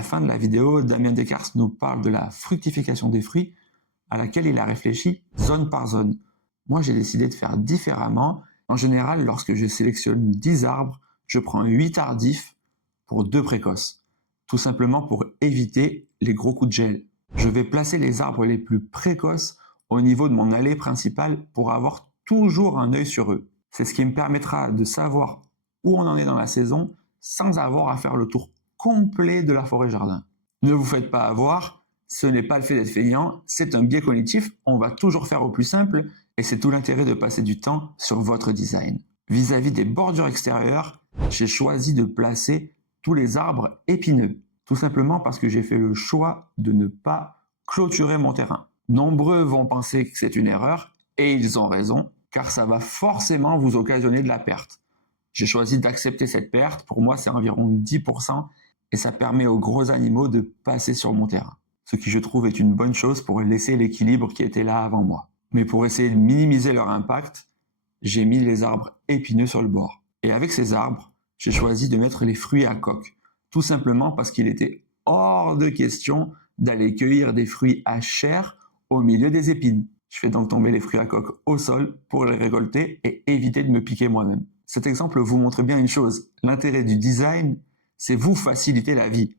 la fin de la vidéo, Damien Descartes nous parle de la fructification des fruits à laquelle il a réfléchi zone par zone. Moi, j'ai décidé de faire différemment. En général, lorsque je sélectionne 10 arbres, je prends 8 tardifs pour 2 précoces. Tout simplement pour éviter les gros coups de gel. Je vais placer les arbres les plus précoces au niveau de mon allée principale pour avoir toujours un œil sur eux. C'est ce qui me permettra de savoir où on en est dans la saison sans avoir à faire le tour complet de la forêt-jardin. Ne vous faites pas avoir, ce n'est pas le fait d'être feignant, c'est un biais cognitif, on va toujours faire au plus simple et c'est tout l'intérêt de passer du temps sur votre design. Vis-à-vis des bordures extérieures, j'ai choisi de placer tous les arbres épineux, tout simplement parce que j'ai fait le choix de ne pas clôturer mon terrain. Nombreux vont penser que c'est une erreur, et ils ont raison, car ça va forcément vous occasionner de la perte. J'ai choisi d'accepter cette perte, pour moi c'est environ 10%, et ça permet aux gros animaux de passer sur mon terrain. Ce qui je trouve est une bonne chose pour laisser l'équilibre qui était là avant moi. Mais pour essayer de minimiser leur impact, j'ai mis les arbres épineux sur le bord. Et avec ces arbres, j'ai choisi de mettre les fruits à coque, tout simplement parce qu'il était hors de question d'aller cueillir des fruits à chair au milieu des épines. Je fais donc tomber les fruits à coque au sol pour les récolter et éviter de me piquer moi-même. Cet exemple vous montre bien une chose, l'intérêt du design, c'est vous faciliter la vie.